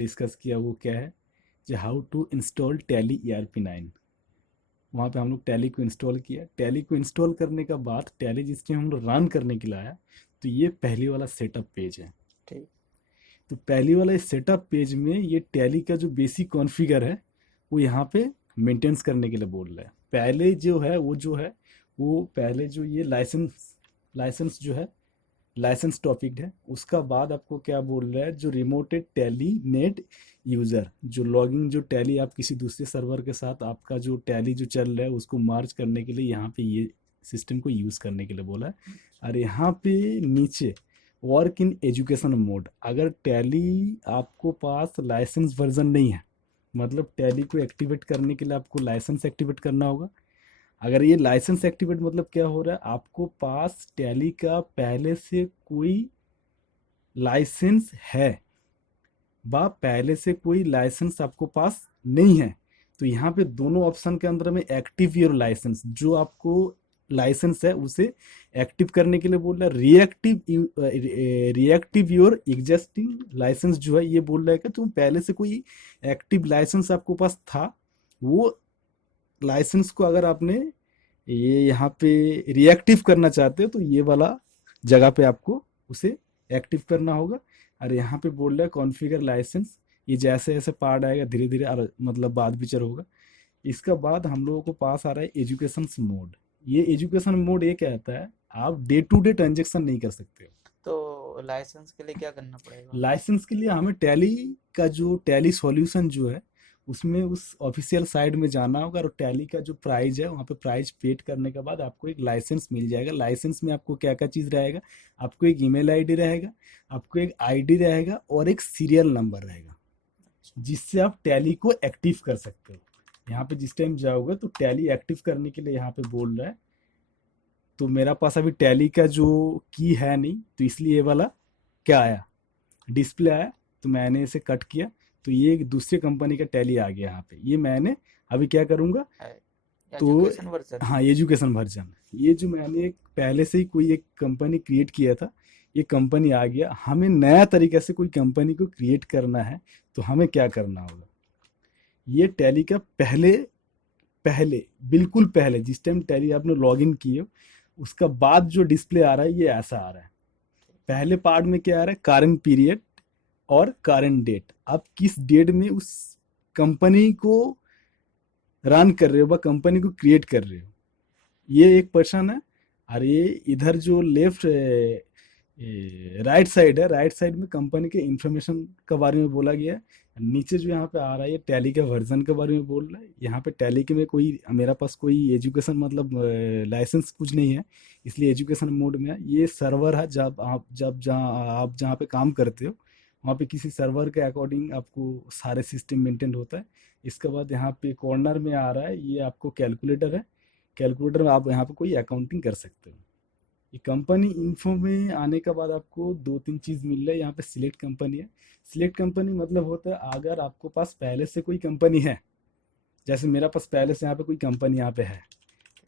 Discuss किया वो क्या है, जो how to install Tally ERP 9। वहाँ पे हम लोग टैली को इंस्टॉल किया। टैली को इंस्टॉल करने का बाद टैली जिस टाइम हम लोग रन करने के लिए आया, तो ये पहली वाला सेटअप पेज है। ठीक। तो पहली वाला इस सेटअप पेज में ये टैली का जो बेसिक कॉन्फ़िगर है वो यहाँ पे मेंटेनेंस करने के लिए बोल रहा है। पहले जो है वो पहले जो ये लाइसेंस लाइसेंस जो है लाइसेंस टॉपिक है, उसका बाद आपको क्या बोल रहा है, जो रिमोटेड टैली नेट यूज़र, जो लॉगिंग जो टैली आप किसी दूसरे सर्वर के साथ आपका जो टैली जो चल रहा है उसको मार्च करने के लिए यहाँ पे ये सिस्टम को यूज़ करने के लिए बोला है। और यहाँ पे नीचे वर्क इन एजुकेशन मोड, अगर टैली आपको पास लाइसेंस वर्जन नहीं है, मतलब टैली को एक्टिवेट करने के लिए आपको लाइसेंस एक्टिवेट करना होगा। अगर ये लाइसेंस एक्टिवेट मतलब क्या हो रहा है, आपको पास टैली का पहले से कोई लाइसेंस है बा पहले से कोई लाइसेंस आपको पास नहीं है, तो यहाँ पे दोनों ऑप्शन के अंदर में एक्टिव योर लाइसेंस, जो आपको लाइसेंस है उसे एक्टिव करने के लिए बोल रहा है। रिएक्टिव योर एग्जिस्टिंग लाइसेंस जो है ये बोल रहा है कि तुम पहले से कोई एक्टिव लाइसेंस आपको पास था, वो लाइसेंस को अगर आपने ये यहाँ पे रिएक्टिव करना चाहते हो तो ये वाला जगह पे आपको उसे एक्टिव करना होगा। और यहाँ पे बोल रहा है कॉन्फ़िगर लाइसेंस, ये जैसे जैसे पार्ट आएगा धीरे धीरे और मतलब बाद विचार होगा। इसका बाद हम लोगों को पास आ रहा है एजुकेशन मोड। ये एजुकेशन मोड ये कहता है आप डे टू डे ट्रांजेक्शन नहीं कर सकते हो। तो लाइसेंस के लिए क्या करना पड़ेगा? लाइसेंस के लिए हमें टैली का जो टैली सॉल्यूशन जो है उसमें उस ऑफिशियल साइट में जाना होगा, और टैली का जो प्राइस है वहाँ पे प्राइस पेड करने के बाद आपको एक लाइसेंस मिल जाएगा। लाइसेंस में आपको क्या क्या चीज़ रहेगा, आपको एक ईमेल आईडी रहेगा, आपको एक आईडी रहेगा और एक सीरियल नंबर रहेगा, जिससे आप टैली को एक्टिव कर सकते हो। यहाँ पे जिस टाइम जाओगे तो टैली एक्टिव करने के लिए यहाँ पे बोल रहा है, तो मेरा पास अभी टैली का जो की है नहीं, तो इसलिए ये वाला क्या आया, डिस्प्ले आया, तो मैंने इसे कट किया, तो ये एक दूसरे कंपनी का टैली आ गया यहाँ पे। ये मैंने अभी क्या करूँगा, तो एजुकेशन वर्जन। हाँ एजुकेशन वर्जन, ये जो मैंने एक पहले से ही कोई एक कंपनी क्रिएट किया था, ये कंपनी आ गया। हमें नया तरीके से कोई कंपनी को क्रिएट करना है तो हमें क्या करना होगा, ये टैली का पहले पहले बिल्कुल पहले जिस टाइम टैली आपने लॉग इन किए उसका बाद जो डिस्प्ले आ रहा है ये ऐसा आ रहा है। पहले पार्ट में क्या आ रहा है, करंट पीरियड और करंट डेट, आप किस डेट में उस कंपनी को रन कर रहे हो, कंपनी को क्रिएट कर रहे हो, ये एक पर्सन है। और ये इधर जो लेफ्ट राइट साइड है, राइट साइड में कंपनी के इंफॉर्मेशन के बारे में बोला गया है। नीचे जो यहाँ पे आ रहा है ये टैली के वर्जन के बारे में बोल रहा है। यहाँ पे टैली के में कोई मेरा पास कोई एजुकेशन मतलब लाइसेंस कुछ नहीं है, इसलिए एजुकेशन मोड में है। ये सर्वर है, जब जहाँ पे काम करते हो वहाँ पे किसी सर्वर के अकॉर्डिंग आपको सारे सिस्टम मेंटेन होता है। इसके बाद यहाँ पे कॉर्नर में आ रहा है ये आपको कैलकुलेटर है, कैलकुलेटर में आप यहाँ पे कोई अकाउंटिंग कर सकते हो। ये कंपनी इन्फो में आने के बाद आपको दो तीन चीज़ मिल रहा है। यहाँ पे सिलेक्ट कंपनी है। सिलेक्ट कंपनी मतलब होता है अगर आपको पास पहले से कोई कंपनी है, जैसे मेरा पास पहले से यहाँ पे कोई कंपनी यहाँ पे है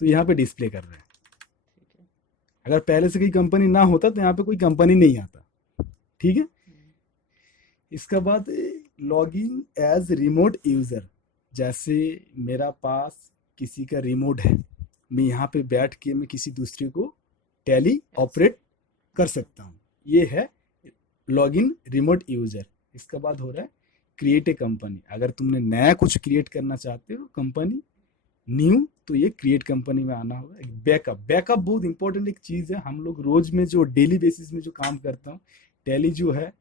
तो यहाँ पे डिस्प्ले कर रहे हैं। ठीक है। अगर पहले से कोई कंपनी ना होता तो यहाँ पे कोई कंपनी नहीं आता। ठीक है। इसका बाद लॉगिंग एज रिमोट यूज़र, जैसे मेरा पास किसी का रिमोट है, मैं यहाँ पे बैठ के मैं किसी दूसरे को टैली Yes. ऑपरेट कर सकता हूँ। ये है लॉगिन रिमोट यूज़र। इसका बाद हो रहा है क्रिएट ए कंपनी, अगर तुमने नया कुछ क्रिएट करना चाहते हो कंपनी न्यू, तो ये क्रिएट कंपनी में आना होगा। एक बैकअप, बैकअप बहुत इंपॉर्टेंट एक चीज़ है। हम लोग रोज में जो डेली बेसिस में जो काम करता हूँ, टैली जो है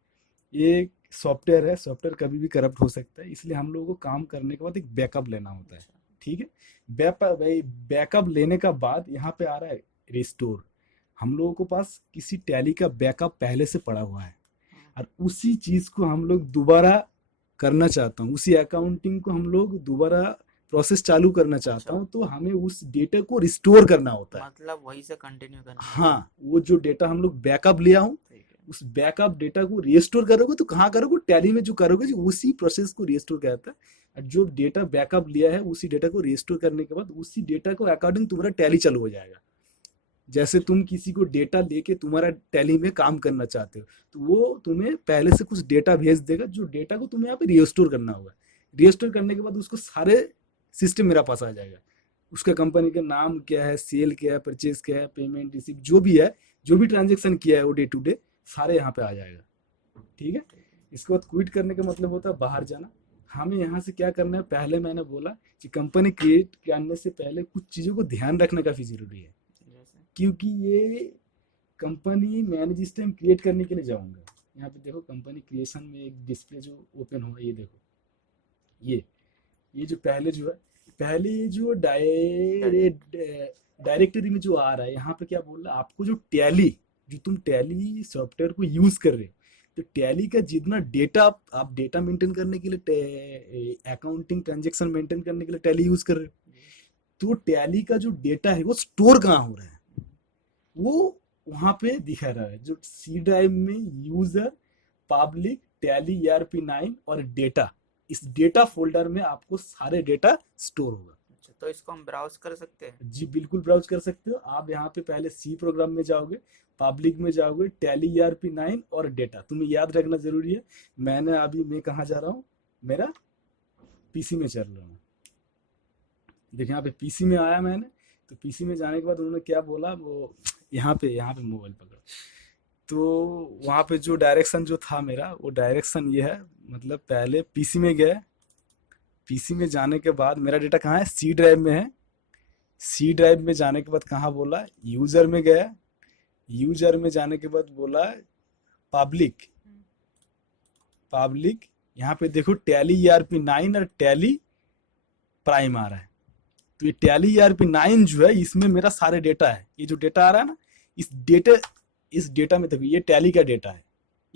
ये सॉफ्टवेयर है, सॉफ्टवेयर कभी भी करप्ट हो सकता है, इसलिए हम लोगों को काम करने के बाद एक बैकअप लेना होता है। अच्छा। ठीक है। बैकअप लेने का बाद यहाँ पे आ रहा है रिस्टोर। हम लोगों को पास किसी टैली का बैकअप पहले से पड़ा हुआ है हाँ। और उसी चीज़ को हम लोग दोबारा करना चाहता हूँ, उसी अकाउंटिंग को हम लोग दोबारा प्रोसेस चालू करना चाहता अच्छा, हूँ, तो हमें उस डेटा को रिस्टोर करना होता है। मतलब वहीं से कंटिन्यू करना है। हाँ, वो जो डेटा हम लोग बैकअप लिया हूँ, ठीक है। उस बैकअप डेटा को रिस्टोर करोगे तो कहाँ करोगे, टैली में जो करोगे जो उसी प्रोसेस को रिस्टोर कहता है। और जो डेटा बैकअप लिया है उसी डेटा को रिस्टोर करने के बाद उसी डेटा को अकॉर्डिंग तुम्हारा टैली चालू हो जाएगा। जैसे तुम किसी को डेटा लेके तुम्हारा टैली में काम करना चाहते हो, तो वो तुम्हें पहले से कुछ डेटा भेज देगा, जो डेटा को तुम्हें यहाँ पे रिस्टोर करना होगा। रिस्टोर करने के बाद उसको सारे सिस्टम मेरा पास आ जाएगा। उसका कंपनी का नाम क्या है, सेल क्या है, परचेज क्या है, पेमेंट रिसीव जो भी है, जो भी ट्रांजेक्शन किया है वो डे टू डे सारे यहाँ पे आ जाएगा। ठीक है। इसके बाद क्विट करने का मतलब होता है बाहर जाना। हमें यहाँ से क्या करना है, पहले मैंने बोला कि कंपनी क्रिएट करने से पहले कुछ चीज़ों को ध्यान रखना काफ़ी ज़रूरी है, जैसे क्योंकि ये कंपनी मैंने जिस टाइम क्रिएट करने के लिए जाऊँगा, यहाँ पे देखो कंपनी क्रिएशन में एक डिस्प्ले जो ओपन होगा, ये देखो, ये जो पहले जो है, पहले ये जो डायरेक्टरी में जो आ रहा है, यहाँ पे क्या बोल रहा है आपको, जो टैली, जो तुम टैली सॉफ्टवेयर को यूज कर रहे हो, तो टैली का जितना डेटा आप डेटा मेंटेन करने के लिए, अकाउंटिंग ट्रांजेक्शन मेंटेन करने के लिए टैली यूज कर रहे हो, तो टैली का जो डेटा है वो स्टोर कहाँ हो रहा है, वो वहां पे दिखा रहा है, जो सी ड्राइव में यूजर पब्लिक टैली ERP9 और डेटा, इस डेटा फोल्डर में आपको सारे डेटा स्टोर होगा। अच्छा, तो इसको हम ब्राउज कर सकते हैं? जी बिल्कुल ब्राउज कर सकते हो। आप यहाँ पे पहले सी प्रोग्राम में जाओगे, पब्लिक में जाओगे, टैली ERP9 और डेटा, तुम्हें याद रखना जरूरी है। मैं कहाँ जा रहा हूँ, मेरा पीसी में चल रहा हूँ। देखिए यहाँ पे पीसी में आया मैंने, तो पीसी में जाने के बाद उन्होंने क्या बोला, वो यहाँ पे मोबाइल पकड़ो, तो वहाँ पे जो डायरेक्शन जो था मेरा, वो डायरेक्शन ये है, मतलब पहले पीसी में गए, पीसी में जाने के बाद मेरा डेटा कहाँ है, सी ड्राइव में है। सी ड्राइव में जाने के बाद कहाँ बोला, यूजर में गया, यूजर में जाने के बाद बोला पब्लिक, पब्लिक यहाँ पे देखो टैली ERP9 और टैली प्राइम आ रहा है, तो ये टैली ERP9 जो है, इसमें मेरा सारे डेटा है। ये जो डेटा आ रहा है ना, इस डेटा में देखो, ये टैली का डेटा है,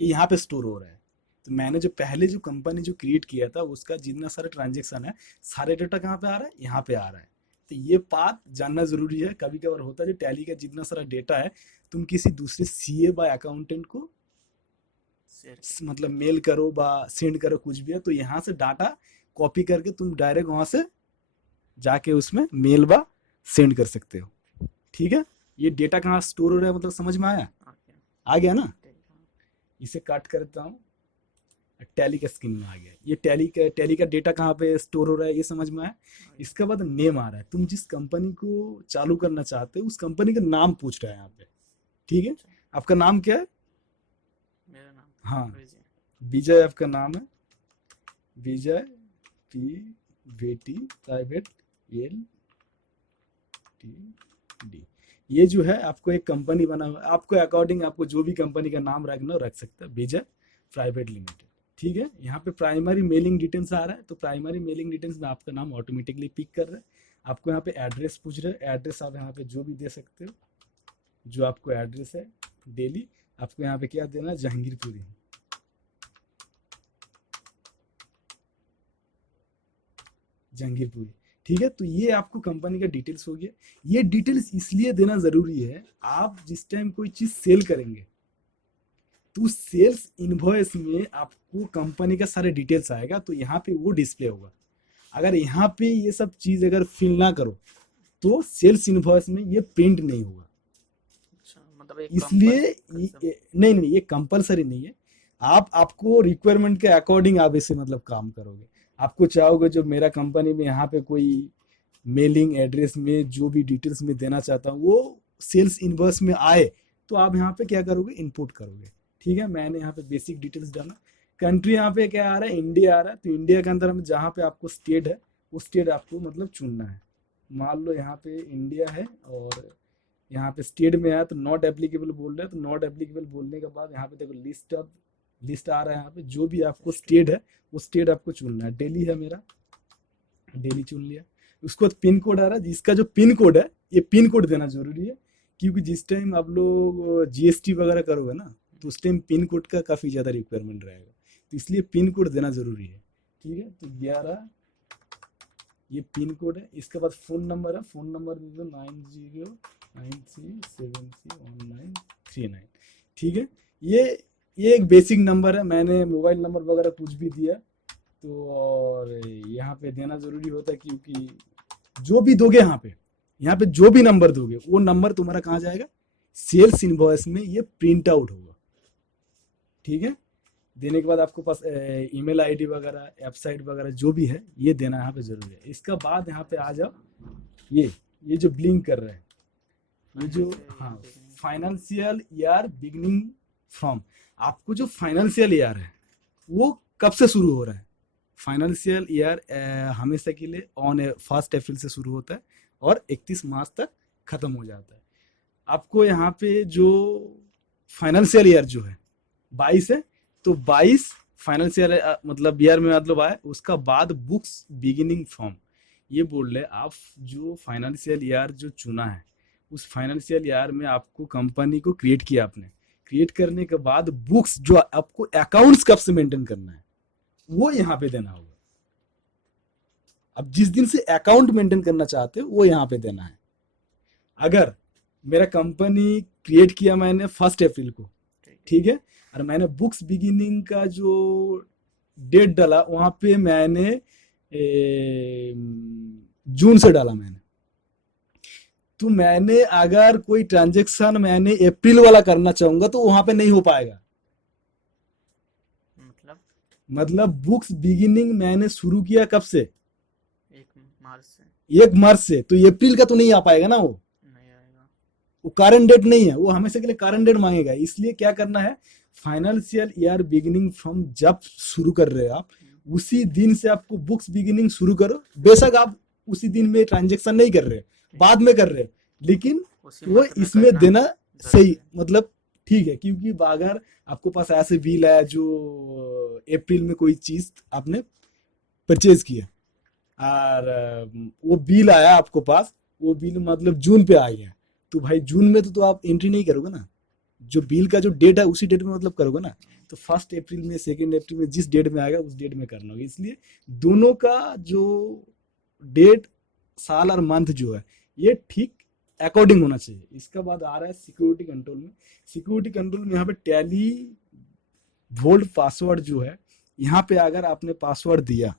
ये यहाँ पे स्टोर हो रहा है। तो मैंने जो पहले जो कंपनी जो क्रिएट किया था, उसका जितना सारा ट्रांजेक्शन है, सारे डेटा कहाँ पे आ रहा है, यहाँ पे आ रहा है। तो ये बात जानना जरूरी है। कभी कभार होता है जो टैली का जितना सारा डेटा है, तुम किसी दूसरे CA बा अकाउंटेंट को मतलब मेल करो बा सेंड करो, कुछ भी है, तो यहाँ से डाटा कॉपी करके तुम डायरेक्ट वहां से जाके उसमें मेल बा सेंड कर सकते हो। ठीक है। ये डेटा कहाँ स्टोर हो रहा है, मतलब समझ में आया, आ गया ना। इसे काट करता हूँ, टैली का स्क्रीन में आ गया। ये टैली का डेटा कहाँ पे स्टोर हो रहा है, ये समझ में आया। इसके बाद नेम आ रहा है, तुम जिस कंपनी को चालू करना चाहते हो उस कंपनी का नाम पूछ रहा है यहाँ पे। ठीक है। आपका नाम क्या है? मेरा नाम हाँ, विजय। विजय आपका नाम है, विजय P बेटी प्राइवेट LTD। ये जो है आपको एक कंपनी बना हुआ है, आपको अकॉर्डिंग आपको जो भी कंपनी का नाम रखना हो रख सकता है, विजय प्राइवेट लिमिटेड। ठीक है। यहाँ पे प्राइमरी मेलिंग डिटेल्स आ रहा है, तो प्राइमरी मेलिंग डिटेल्स में आपका नाम ऑटोमेटिकली पिक कर रहा है। आपको यहाँ पे एड्रेस पूछ रहे हैं, एड्रेस आप यहाँ पे जो भी दे सकते हो, जो आपको एड्रेस है डेली। आपको यहाँ पे क्या देना है, जहांगीरपुरी, जहांगीरपुरी। ठीक है। तो ये आपको कंपनी का डिटेल्स हो गया। ये डिटेल्स इसलिए देना जरूरी है, आप जिस टाइम कोई चीज सेल करेंगे, तो सेल्स इनवॉइस में आपको कंपनी का सारे डिटेल्स आएगा, तो यहाँ पे वो डिस्प्ले होगा। अगर यहाँ पे ये सब चीज अगर फिल ना करो, तो सेल्स इनवॉइस में ये प्रिंट नहीं होगा। अच्छा, मतलब एक इसलिए नहीं, ये कंपलसरी नहीं है। आपको रिक्वायरमेंट के अकॉर्डिंग आप इसे मतलब काम करोगे। आपको चाहोगे जो मेरा कंपनी में यहाँ पे कोई मेलिंग एड्रेस में जो भी डिटेल्स में देना चाहता हूँ वो सेल्स इनवॉइस में आए, तो आप यहाँ पे क्या करोगे, इनपुट करोगे। ठीक है। मैंने यहाँ पे बेसिक डिटेल्स डाला। कंट्री यहाँ पे क्या आ रहा है, इंडिया आ रहा है, तो इंडिया के अंदर में जहाँ पे आपको स्टेट है, वो स्टेट आपको मतलब चुनना है। मान लो यहाँ पे इंडिया है और यहाँ पे स्टेट में आया तो नॉट एप्लीकेबल बोल रहा है, तो नॉट एप्लीकेबल बोलने के बाद यहाँ पे देखो लिस्ट आ रहा है। यहाँ पे जो भी आपको स्टेट है वो स्टेट आपको चुनना है। दिल्ली है मेरा, दिल्ली चुन लिया। उसके बाद पिन कोड आ रहा है, जिसका जो पिन कोड है, ये पिन कोड देना जरूरी है, क्योंकि जिस टाइम आप लोग GST वगैरह करोगे ना, तो उस टाइम पिन कोड का काफ़ी ज़्यादा रिक्वायरमेंट रहेगा, तो इसलिए पिन कोड देना जरूरी है। ठीक है। तो 11 ये पिन कोड है। इसके बाद फ़ोन नंबर है, फ़ोन नंबर दे दो 9093731939। ठीक है। ये एक बेसिक नंबर है, मैंने मोबाइल नंबर वगैरह कुछ भी दिया तो, और यहाँ पे देना ज़रूरी होता है, क्योंकि जो भी दोगे यहाँ पे यहाँ पे जो भी नंबर दोगे वो नंबर तुम्हारा कहाँ जाएगा, सेल्स इनवॉइस में ये प्रिंट आउट होगा। ठीक है, देने के बाद आपको पास ईमेल आईडी वगैरह, वेबसाइट वगैरह जो भी है ये देना यहाँ पे जरूरी है। इसका बाद यहाँ पे आ जाओ, ये जो ब्लिंक कर रहा है, ये जो हाँ फाइनेंशियल ईयर बिगनिंग फ्रॉम, आपको जो फाइनेंशियल ईयर है वो कब से शुरू हो रहा है। फाइनेंशियल ईयर हमेशा के लिए ऑन 1 अप्रैल से शुरू होता है और 31 मार्च तक खत्म हो जाता है। आपको यहाँ पे जो फाइनेंशियल ईयर जो है 22 है, तो 22 फाइनेंशियल मतलब ईयर में मतलब आए, उसका बाद बुक्स बिगिनिंग फ्रॉम, ये बोल रहे आप जो फाइनेंशियल ईयर जो चुना है उस फाइनेंशियल ईयर में आपको कंपनी को क्रिएट किया, आपने क्रिएट करने के बाद बुक्स जो आपको अकाउंट्स कब से मेंटेन करना है वो यहाँ पे देना होगा। अब जिस दिन से अकाउंट मेंटेन करना चाहते हो वो यहाँ पे देना है। अगर मेरा कंपनी क्रिएट किया मैंने 1 अप्रैल को, ठीक है, और मैंने बुक्स बिगिनिंग का जो डेट डाला वहां पे मैंने जून से डाला मैंने, तो मैंने अगर कोई ट्रांजेक्शन मैंने अप्रैल वाला करना चाहूंगा तो वहां पे नहीं हो पाएगा। मतलब बुक्स बिगिनिंग मैंने शुरू किया कब से, 1 मार्च से, तो अप्रैल का तो नहीं आ पाएगा ना, वो नहीं आएगा, वो करंट डेट नहीं है, वो हमेशा के लिए करंट डेट मांगेगा। इसलिए क्या करना है, फाइनेंशियल ईयर बिगिनिंग फ्रॉम जब शुरू कर रहे हो आप उसी दिन से आपको बुक्स बिगिनिंग शुरू करो। बेशक आप उसी दिन में ट्रांजेक्शन नहीं कर रहे, बाद में कर रहे, लेकिन वो इसमें देना सही, मतलब ठीक है। क्योंकि अगर आपको पास ऐसे बिल है जो अप्रैल में कोई चीज आपने परचेज किया और वो बिल आया आपको पास, वो बिल मतलब जून पे आ गया, तो भाई जून में तो आप एंट्री नहीं करोगे ना, जो बिल का जो डेट है उसी डेट में मतलब करोगे ना। तो 1 अप्रैल में 2 अप्रैल में जिस डेट में आएगा उस डेट में करना होगा। इसलिए दोनों का जो डेट, साल और मंथ जो है ये ठीक अकॉर्डिंग होना चाहिए। इसका बाद आ रहा है सिक्योरिटी कंट्रोल में। सिक्योरिटी कंट्रोल में यहाँ पे टैली वोल्ट पासवर्ड जो है, यहाँ पे अगर आपने पासवर्ड दिया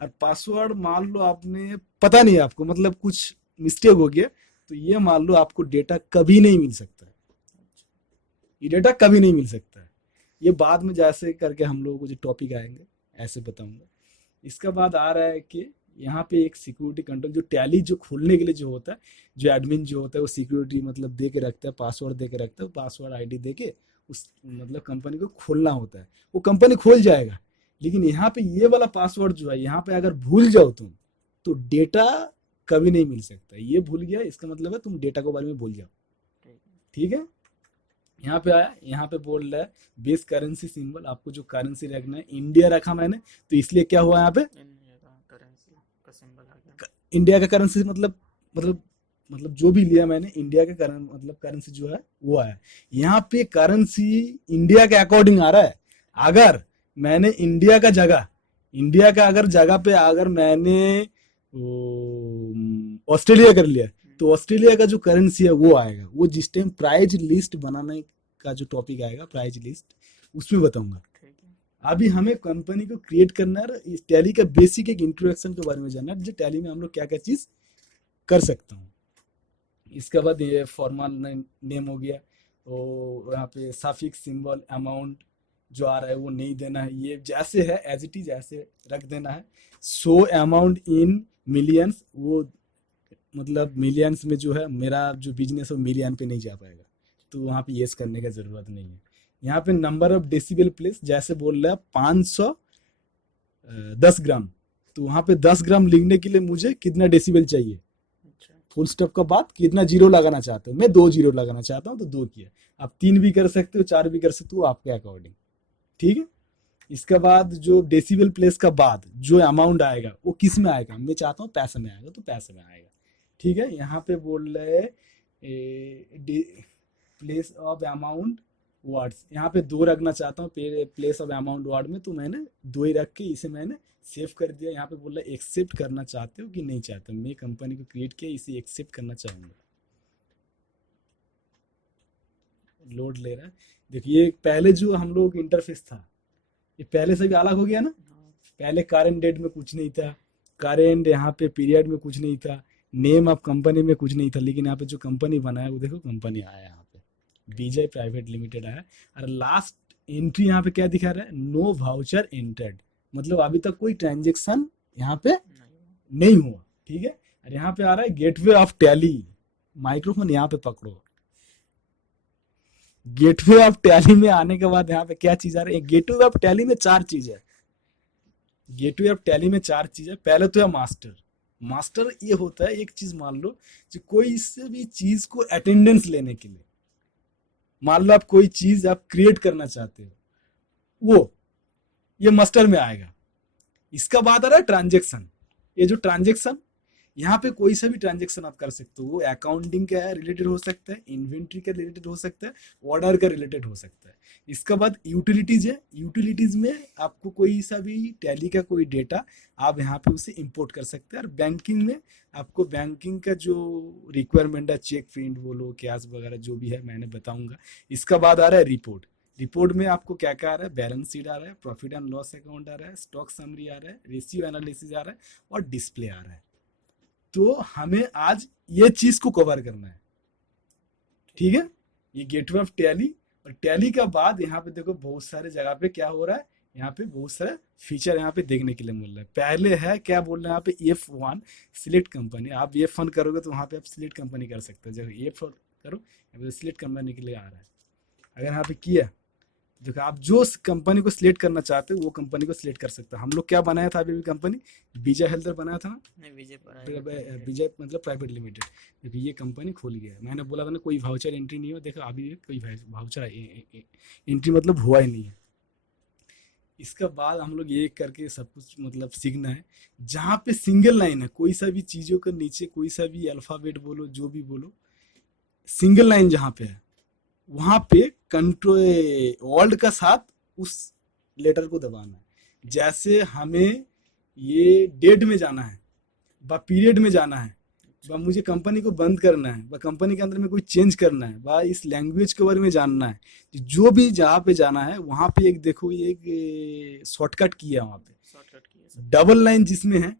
और पासवर्ड मान लो आपने पता नहीं आपको, मतलब कुछ मिस्टेक हो गया, तो ये मान लो आपको डेटा कभी नहीं मिल सकता है, ये डेटा कभी नहीं मिल सकता है। ये बाद में जैसे करके हम लोगों को जो टॉपिक आएंगे ऐसे बताऊंगा। इसका बाद आ रहा है कि यहाँ पे एक सिक्योरिटी कंट्रोल, जो टैली जो खोलने के लिए जो होता है, जो एडमिन जो होता है वो सिक्योरिटी मतलब दे के रखता है, पासवर्ड दे के रखता है, पासवर्ड आईडी दे के उस मतलब कंपनी को खोलना होता है, वो कंपनी खोल जाएगा। लेकिन यहाँ पे ये वाला पासवर्ड जो है, यहाँ पे अगर भूल जाओ तुम तो डेटा कभी नहीं मिल सकता। ये भूल गया इसका मतलब है तुम डेटा के बारे में भूल जाओ, ठीक है। यहाँ पे आया, यहाँ पे बोल रहा है बेस करेंसी सिंबल, आपको जो करेंसी रखना है, इंडिया रखा मैंने, तो इसलिए क्या हुआ यहाँ पे इंडिया का करेंसी मतलब जो भी लिया मैंने इंडिया का मतलब करेंसी जो है वो आया। यहाँ पे करेंसी इंडिया के अकॉर्डिंग आ रहा है। अगर मैंने इंडिया का अगर जगह पे अगर मैंने ऑस्ट्रेलिया कर लिया, तो ऑस्ट्रेलिया का जो करेंसी है वो आएगा। वो जिस टाइम प्राइस लिस्ट बनाने का जो टॉपिक आएगा, प्राइस लिस्ट, उसमें बताऊंगा। अभी हमें कंपनी को क्रिएट करना है, इस टैली का बेसिक एक इंट्रोडक्शन के बारे में जानना है, जो टैली में हम लोग क्या क्या चीज कर सकता हूँ। इसके बाद ये फॉर्मल नेम हो गया, और यहाँ पे सफिक्स सिंबल अमाउंट जो आ रहा है वो नहीं देना है, ये जैसे है एज इट इज ऐसे रख देना है। सो अमाउंट इन मिलियंस, वो मतलब मिलियंस में जो है मेरा जो बिजनेस है वो मिलियन पे नहीं जा पाएगा, तो वहाँ पे येस करने का ज़रूरत नहीं है। यहाँ पे नंबर ऑफ डेसिबल प्लेस जैसे बोल रहा है 510 ग्राम, तो वहाँ पे 10 ग्राम लिखने के लिए मुझे कितना डेसिबल चाहिए, फुल स्टॉप का बाद कितना जीरो लगाना चाहते हो, मैं 2 जीरो लगाना चाहता हूँ तो 2 किया। आप 3 भी कर सकते हो, 4 भी कर सकते हो, आपके अकॉर्डिंग, ठीक है। इसके बाद जो डेसिबल प्लेस का बाद जो अमाउंट आएगा वो किस में आएगा, मैं चाहता हूँ पैसे में आएगा तो पैसे में आएगा, ठीक है। यहाँ पे बोल रहे प्लेस ऑफ अमाउंट वर्ड्स, यहाँ पे 2 रखना चाहता हूँ प्लेस ऑफ अमाउंट वर्ड में, तो मैंने 2 ही रख के इसे मैंने सेव कर दिया। यहाँ पे बोल रहा है एक्सेप्ट करना चाहते हो कि नहीं चाहते हो, मैं कंपनी को क्रिएट किया, इसे एक्सेप्ट करना चाहूँगा। लोड ले रहा है, देखिए पहले जो हम लोग इंटरफेस था ये पहले से भी अलग हो गया ना। पहले करेंट डेट में कुछ नहीं था, करेंट यहाँ पे पीरियड में कुछ नहीं था, नेम ऑफ कंपनी में कुछ नहीं था, लेकिन यहाँ पे जो कंपनी बना है वो देखो कंपनी आया यहाँ पे, विजय प्राइवेट लिमिटेड आया। और लास्ट एंट्री यहाँ पे क्या दिखा रहा है, नो वाउचर एंटर्ड, मतलब अभी तक कोई ट्रांजेक्शन यहाँ पे नहीं नहीं हुआ, ठीक है। और यहाँ पे आ रहा है गेटवे ऑफ टैली, माइक्रोफोन यहाँ पे पकड़ो। गेटवे ऑफ टैली में आने के बाद यहाँ पे क्या चीज आ रही है, गेटवे ऑफ टैली में चार चीज है, गेटवे ऑफ टैली में चार चीज है। पहले तो है मास्टर, मास्टर ये होता है एक चीज, मान लो कि कोई से भी चीज को अटेंडेंस लेने के लिए, मान लो आप कोई चीज आप क्रिएट करना चाहते हो, वो ये मास्टर में आएगा। इसका बाद आ रहा है ट्रांजेक्शन, ये जो ट्रांजेक्शन यहाँ पे कोई सा भी ट्रांजेक्शन आप कर सकते हो, वो अकाउंटिंग का रिलेटेड हो सकता है, इन्वेंट्री का रिलेटेड हो सकता है, ऑर्डर का रिलेटेड हो सकता है। इसका बाद यूटिलिटीज है, यूटिलिटीज में आपको कोई सा भी टैली का कोई डेटा आप यहाँ पे उसे इंपोर्ट कर सकते हैं। और बैंकिंग में आपको बैंकिंग का जो रिक्वायरमेंट है, चेक प्रिंट बोलो, कैश वगैरह जो भी है मैंने बताऊंगा। इसका बाद आ रहा है रिपोर्ट, रिपोर्ट में आपको क्या क्या आ रहा है, बैलेंस शीट आ रहा है, प्रॉफिट एंड लॉस अकाउंट आ रहा है, स्टॉक समरी आ रहा है, रेशियो एनालिसिस आ रहा है और डिस्प्ले आ रहा है। तो हमें आज ये चीज को कवर करना है, ठीक है। ये गेटवे ऑफ टैली, और टैली का बाद यहाँ पे देखो बहुत सारे जगह पे क्या हो रहा है, यहाँ पे बहुत सारे फीचर यहाँ पे देखने के लिए मिल रहा है। पहले है क्या बोल रहे हैं यहाँ पे, F1 सिलेक्ट कंपनी, आप F1 करोगे तो वहाँ पे आप सिलेक्ट कंपनी कर सकते हो। जब F1 करो यहाँ पे सिलेक्ट कंपनी के लिए आ रहा है। अगर यहाँ पे किया, देखो आप जो कंपनी को सिलेक्ट करना चाहते हो वो कंपनी को सिलेक्ट कर सकते हो। हम लोग क्या बनाया था अभी भी कंपनी, विजय हेल्थर बनाया था ना, नहीं, विजय प्राइवेट लिमिटेड। विजय मतलब प्राइवेट लिमिटेड। देखो ये कंपनी खोल गया है, मैंने बोला था ना कोई वाउचर एंट्री नहीं हो, देखो अभी कोई वाउचर एंट्री मतलब हुआ ही नहीं है। इसका बाद हम लोग ये करके सब कुछ मतलब सीखना है। जहाँ पे सिंगल लाइन है, कोई सा भी चीज़ों के नीचे कोई सा भी अल्फ़ाबेट बोलो जो भी बोलो, सिंगल लाइन जहाँ पे है वहाँ पे कंट्रोल ऑल्ट का साथ उस लेटर को दबाना है। जैसे हमें ये डेट में जाना है, व पीरियड में जाना है, व मुझे कंपनी को बंद करना है, व कंपनी के अंदर में कोई चेंज करना है, व इस लैंग्वेज के बारे में जानना है, जो भी जहाँ पे जाना है वहाँ पे एक देखो ये एक शॉर्टकट किया है वहाँ पे, शॉर्टकट किया सब। डबल लाइन जिसमें है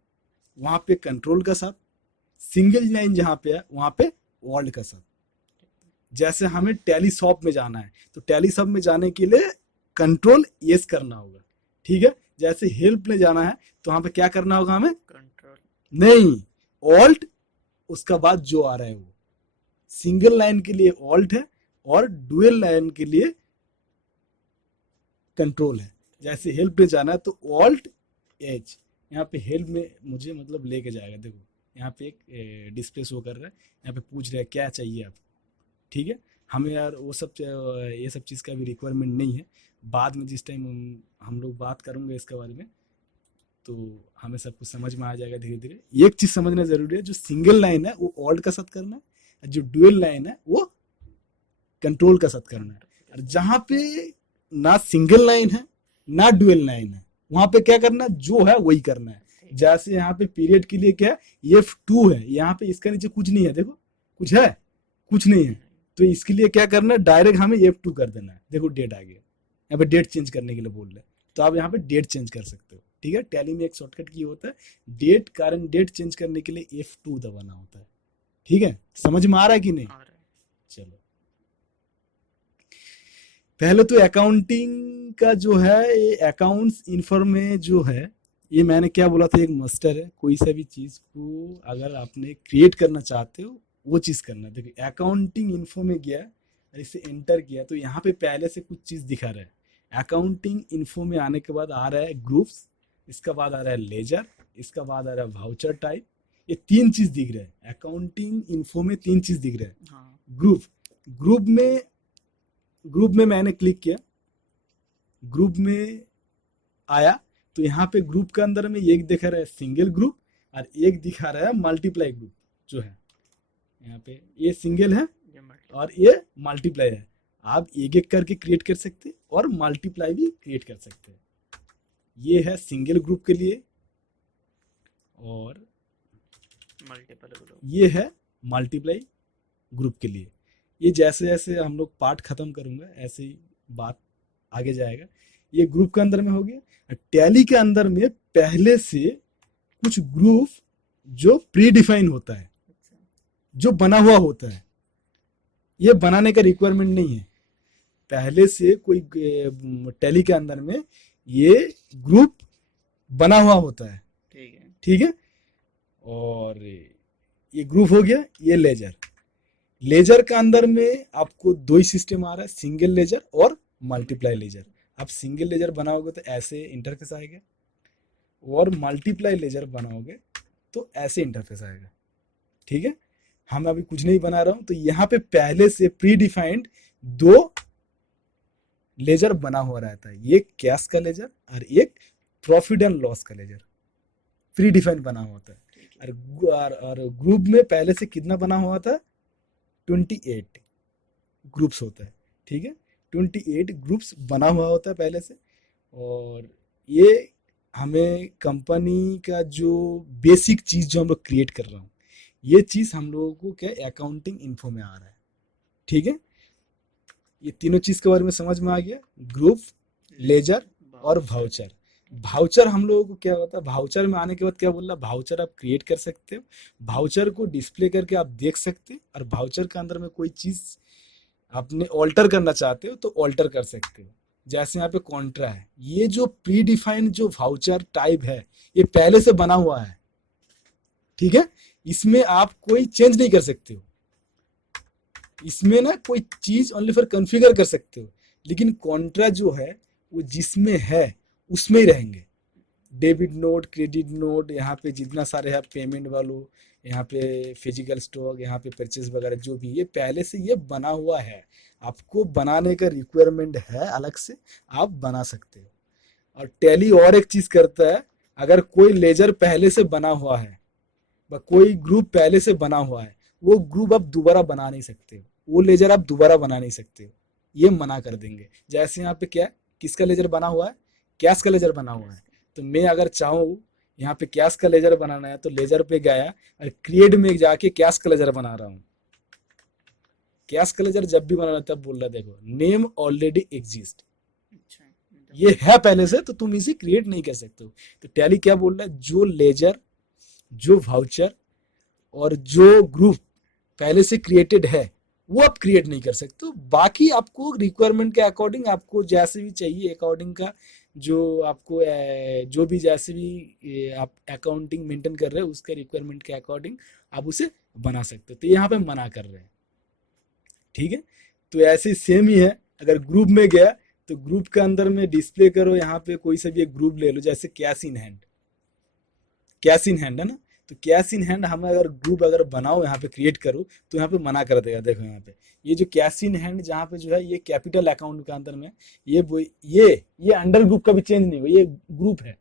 वहाँ पे कंट्रोल का साथ, सिंगल लाइन जहाँ पे है वहाँ पे ऑल्ट का साथ। जैसे हमें टैली शॉप में जाना है तो टैली शॉप में जाने के लिए कंट्रोल एस करना होगा, ठीक है। जैसे हेल्प में जाना है तो वहाँ पे क्या करना होगा हमें, कंट्रोल नहीं ऑल्ट, उसका बाद जो आ रहा है वो। सिंगल लाइन के लिए ऑल्ट है और डुअल लाइन के लिए कंट्रोल है। जैसे हेल्प में जाना है तो ऑल्ट एच, यहाँ पे हेल्प में मुझे मतलब लेके जाएगा। देखो यहाँ पे एक डिस्प्ले शो कर रहा है, यहाँ पे पूछ रहा है क्या चाहिए आपको, ठीक है। हमें यार वो सब ये सब चीज़ का भी रिक्वायरमेंट नहीं है। बाद में जिस टाइम हम लोग बात करेंगे इसके बारे में तो हमें सब कुछ समझ में आ जाएगा धीरे धीरे। एक चीज़ समझना ज़रूरी है, जो सिंगल लाइन है वो ऑल्ट का साथ करना है, और जो डुअल लाइन है वो कंट्रोल का साथ करना है। और जहाँ पे ना सिंगल लाइन है ना डुअल लाइन है वहाँ पे क्या करना है, जो है वही करना है। जैसे यहाँ पे पीरियड के लिए क्या है, F2 है, यहाँ पे इसका नीचे कुछ नहीं है, देखो कुछ है, कुछ नहीं है, तो इसके लिए क्या करना है, डायरेक्ट हमें F2 कर देना है। देखो डेट आ गया, यहाँ पे डेट चेंज करने के लिए बोल रहे हैं तो आप यहाँ पे डेट चेंज कर सकते हो, ठीक है। टैली में एक शॉर्टकट की होता है, डेट करंट डेट चेंज करने के लिए F2 दबाना होता है, ठीक है। समझ में आ रहा है कि नहीं, आ रहा है। चलो पहले तो अकाउंटिंग का जो है, ये अकाउंट्स इन्फॉर्म में जो है, ये मैंने क्या बोला था, एक मास्टर है। कोई सा भी चीज़ को अगर आपने क्रिएट करना चाहते हो वो चीज़ करना। देखिए अकाउंटिंग इन्फो में गया और इसे एंटर किया तो यहाँ पे पहले से कुछ चीज़ दिखा रहा है। अकाउंटिंग इन्फो में आने के बाद आ रहा है ग्रुप्स, इसका बाद आ रहा है लेजर, इसका बाद आ रहा है वाउचर टाइप। ये तीन चीज़ दिख रहा है अकाउंटिंग इन्फो में, तीन चीज़ दिख रहा है। हाँ, ग्रुप में मैंने क्लिक किया, ग्रुप में आया तो यहाँ पे ग्रुप के अंदर में एक दिखा रहा है सिंगल ग्रुप और एक दिखा रहा है मल्टीप्लाई ग्रुप। जो है यहाँ पे ये सिंगल है ये मल्टी और ये मल्टीप्लाई है। आप एक एक करके क्रिएट कर सकते हैं और मल्टीप्लाई भी क्रिएट कर सकते हैं। ये है सिंगल ग्रुप के लिए और मल्टीपल ग्रुप। ये है मल्टीप्लाई ग्रुप के लिए। ये जैसे जैसे हम लोग पार्ट खत्म करूंगा ऐसे ही बात आगे जाएगा। ये ग्रुप के अंदर में हो गया। टैली के अंदर में पहले से कुछ ग्रुप जो प्री डिफाइन होता है जो बना हुआ होता है, ये बनाने का रिक्वायरमेंट नहीं है। पहले से कोई टैली के अंदर में ये ग्रुप बना हुआ होता है, ठीक है। ठीक है। और ये ग्रुप हो गया, ये लेजर। लेजर का अंदर में आपको दो ही सिस्टम आ रहा है, सिंगल लेजर और मल्टीप्लाई लेजर। आप सिंगल लेजर बनाओगे तो ऐसे इंटरफेस आएगा, और मल्टीप्लाई लेजर बनाओगे तो ऐसे इंटरफेस आएगा, ठीक है। हम अभी कुछ नहीं बना रहा हूं, तो यहाँ पे पहले से प्री डिफाइंड दो लेजर बना हुआ रहता है, एक कैश का लेजर और एक प्रॉफिट एंड लॉस का लेजर, प्री डिफाइंड बना हुआ होता है। ठीक है। और ग्रुप में पहले से कितना बना हुआ था, 28 ग्रुप्स होता है, ठीक है। 28 ग्रुप्स बना हुआ होता है पहले से। और ये हमें कंपनी का जो बेसिक चीज़ जो हम लोग क्रिएट कर रहा हूँ, ये चीज़ हम लोगों को क्या अकाउंटिंग इन्फो में आ रहा है, ठीक है। ये तीनों चीज़ के बारे में समझ में आ गया, ग्रुप, लेजर और भाउचर। भाउचर हम लोगों को क्या होता है, भाउचर में आने के बाद क्या बोल रहा है, भाउचर आप क्रिएट कर सकते हो, भाउचर को डिस्प्ले करके आप देख सकते हो, और भाउचर के अंदर में कोई चीज़ आपने ऑल्टर करना चाहते हो तो ऑल्टर कर सकते हो। जैसे यहाँ पे कॉन्ट्रा है, ये जो प्री डिफाइंड जो भाउचर टाइप है, ये पहले से बना हुआ है, ठीक है। इसमें आप कोई चेंज नहीं कर सकते हो, इसमें ना कोई चीज ओनली फॉर कॉन्फ़िगर कर सकते हो, लेकिन कॉन्ट्रा जो है वो जिसमें है उसमें ही रहेंगे। डेबिट नोट, क्रेडिट नोट, यहाँ पे जितना सारे है पेमेंट वालों, यहाँ पे फिजिकल स्टॉक, यहाँ पे परचेज वगैरह जो भी, ये पहले से ये बना हुआ है। आपको बनाने का रिक्वायरमेंट है अलग से, आप बना सकते हो। और टैली और एक चीज़ करता है, अगर कोई लेजर पहले से बना हुआ है, कोई ग्रुप पहले से बना हुआ है, वो ग्रुप आप दोबारा बना नहीं सकते हो, वो लेजर आप दोबारा बना नहीं सकते हो, ये मना कर देंगे। जैसे यहाँ पे क्या है, किसका लेजर बना हुआ है, कैश का लेजर बना हुआ है। तो मैं अगर चाहूँ यहाँ पे कैश का लेजर बनाना है, तो लेजर पे गया और क्रिएट में जाके कैश का लेजर बना रहा हूँ। कैश का लेजर जब भी बनाना तब बोल रहा है, देखो नेम ऑलरेडी एग्जिस्ट, अच्छा, ये है पहले से, तो तुम इसे क्रिएट नहीं कर सकते हो। तो टैली क्या बोल रहा है, जो लेजर, जो वाउचर और जो ग्रुप पहले से क्रिएटेड है वो आप क्रिएट नहीं कर सकते हो। बाकी आपको रिक्वायरमेंट के अकॉर्डिंग, आपको जैसे भी चाहिए अकॉर्डिंग का, जो आपको जो भी जैसे भी आप अकाउंटिंग मेंटेन कर रहे हो उसके रिक्वायरमेंट के अकॉर्डिंग आप उसे बना सकते हो। तो यहाँ पे मना कर रहे हैं, ठीक है। तो ऐसे सेम ही है, अगर ग्रुप में गया तो ग्रुप के अंदर में डिस्प्ले करो, यहाँ पे कोई सा भी एक ग्रुप ले लो, जैसे cash in hand, cash in hand है ना, तो कैश इन हैंड हम अगर ग्रुप अगर बनाओ, यहाँ पे क्रिएट करो, तो यहाँ पे मना कर देगा। देखो यहाँ पे ये जो कैश इन हैंड जहाँ पे जो है, ये कैपिटल अकाउंट के अंदर में, ये अंडर ग्रुप का भी चेंज नहीं हुआ, ये ग्रुप है,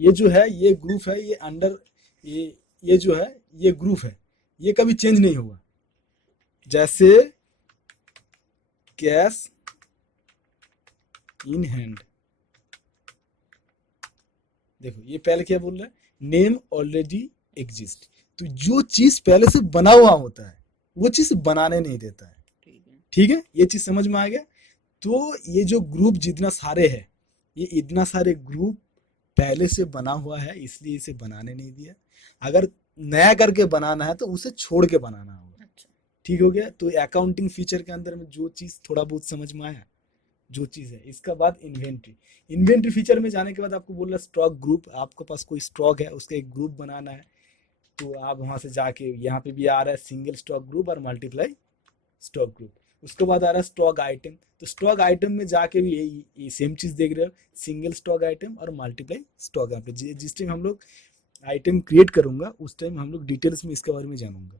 ये जो है ये ग्रुप है, ये अंडर, ये जो है ये ग्रुप है, ये कभी चेंज नहीं हुआ। जैसे कैश इन हैंड, देखो ये पहले क्या बोल रहा है, नेम ऑलरेडी एग्जिस्ट। तो जो चीज पहले से बना हुआ होता है वो चीज बनाने नहीं देता है, ठीक है। ठीक है। ये चीज समझ में आ गया। तो ये जो ग्रुप जितना सारे है, ये इतना सारे ग्रुप पहले से बना हुआ है, इसलिए इसे बनाने नहीं दिया। अगर नया करके बनाना है तो उसे छोड़ के बनाना होगा, अच्छा, ठीक हो गया। तो अकाउंटिंग फीचर के अंदर में जो चीज थोड़ा बहुत समझ में आया, जो चीज़ है। इसका बाद इन्वेंट्री, इन्वेंट्री फीचर में जाने के बाद आपको बोल रहा स्टॉक ग्रुप, आपके पास कोई स्टॉक है उसका एक ग्रुप बनाना है, तो आप वहाँ से जाके, यहाँ पे भी आ रहा है सिंगल स्टॉक ग्रुप और मल्टीप्लाई स्टॉक ग्रुप। उसके बाद आ रहा है स्टॉक आइटम, तो स्टॉक आइटम में जाके भी यही सेम चीज़ देख रहे हो, सिंगल स्टॉक आइटम और मल्टीप्लाई स्टॉक। यहाँ पे जिस टाइम हम लोग आइटम क्रिएट करूँगा उस टाइम हम लोग डिटेल्स में इसके बारे में जानूंगा।